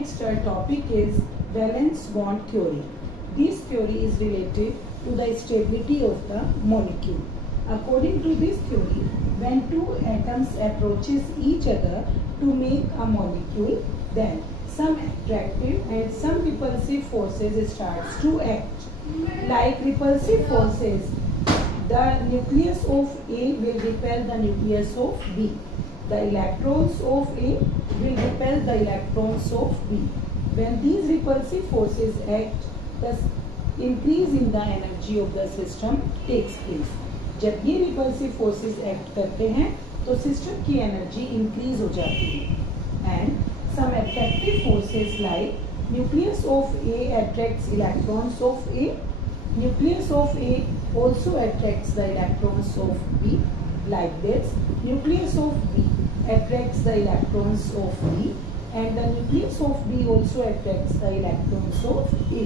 next topic is valence bond theory. This theory is related to the stability of the molecule. According to this theory, when two atoms approaches each other to make a molecule, then some attractive and some repulsive forces starts to act. Like repulsive forces, the nucleus of A will repel the nucleus of B. The electrons of A will repel the electrons of B. When these repulsive forces act, the increase in the energy of the system takes place. जब ये repulsive forces act करते हैं तो system की energy increase हो जाती है. And some attractive forces like nucleus of A attracts electrons of A. Nucleus of A also attracts the electrons of B. Like this, nucleus of B attracts the electrons of B, and the nucleus of B also attracts the electrons of A.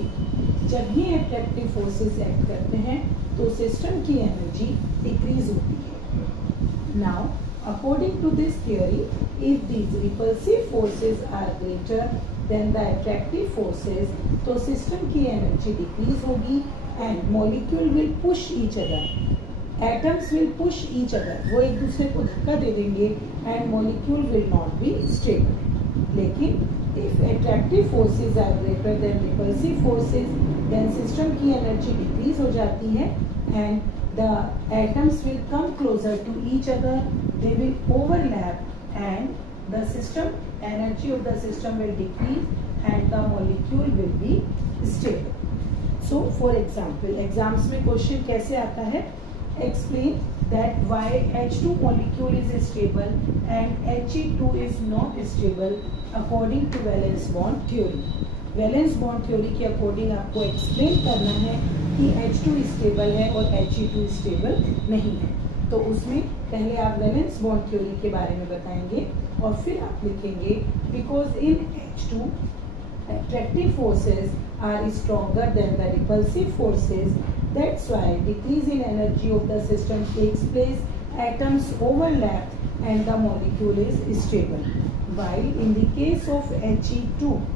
जब ये attractive forces act करते हैं तो system की energy decrease होती है. Now, according to this theory, if these repulsive forces are greater than the attractive forces, तो system की energy decrease होगी and molecule will push each other. Atoms will push each other. वो एक दूसरे को धक्का दे देंगे and molecule will not be stable. लेकिन if attractive forces are greater than repulsive forces, then system की energy decrease हो जाती है and the atoms will come closer to each other. They will overlap and the system energy of the system will decrease and the molecule will be stable. So, for example, exams में question कैसे आता है? Explain that why H2 molecule is stable and He2 is not stable according to valence bond theory. Valence bond theory के according आपको explain करना है कि H2 stable है और He2 stable नहीं है. तो उसमें पहले आप valence bond theory के बारे में बताएंगे और फिर आप लिखेंगे because in H2 attractive forces are stronger than the repulsive forces. That's why decrease in energy of the system takes place, atoms overlap and the molecule is stable. While in the case of He2,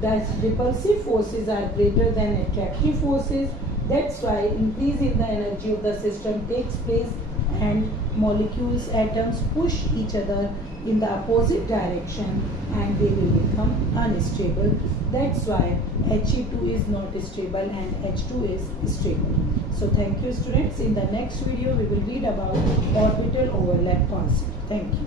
the repulsive forces are greater than attractive forces. That's why increase in the energy of the system takes place and molecules, atoms push each other in the opposite direction and they will become unstable. That's why He2 is not stable and H2 is stable. So thank you students. In the next video we will read about orbital overlap concept. Thank you.